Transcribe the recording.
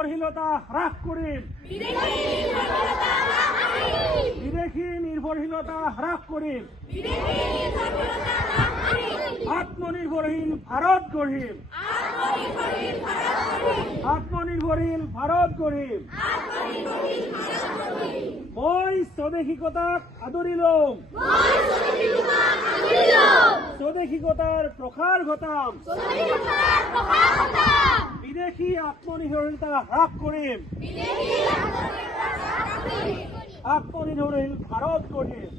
নিৰ্ভৰশীলতা হ্ৰাস কৰিম। বিদেশি নিৰ্ভৰশীলতা হ্ৰাস কৰিম। আত্মনিৰ্ভৰশীল ভাৰত গঢ়িম। আত্মনিৰ্ভৰশীল ভাৰত গঢ়িম। মই স্বদেশিকতাক আদৰি লম। স্বদেশিকতাৰ প্ৰসাৰ ঘটাম। বিদেশী আত্মনিৰ্ভৰশীলতা হ্ৰাস কৰিম। আত্মনিৰ্ভৰশীল ভাৰত গঢ়িম।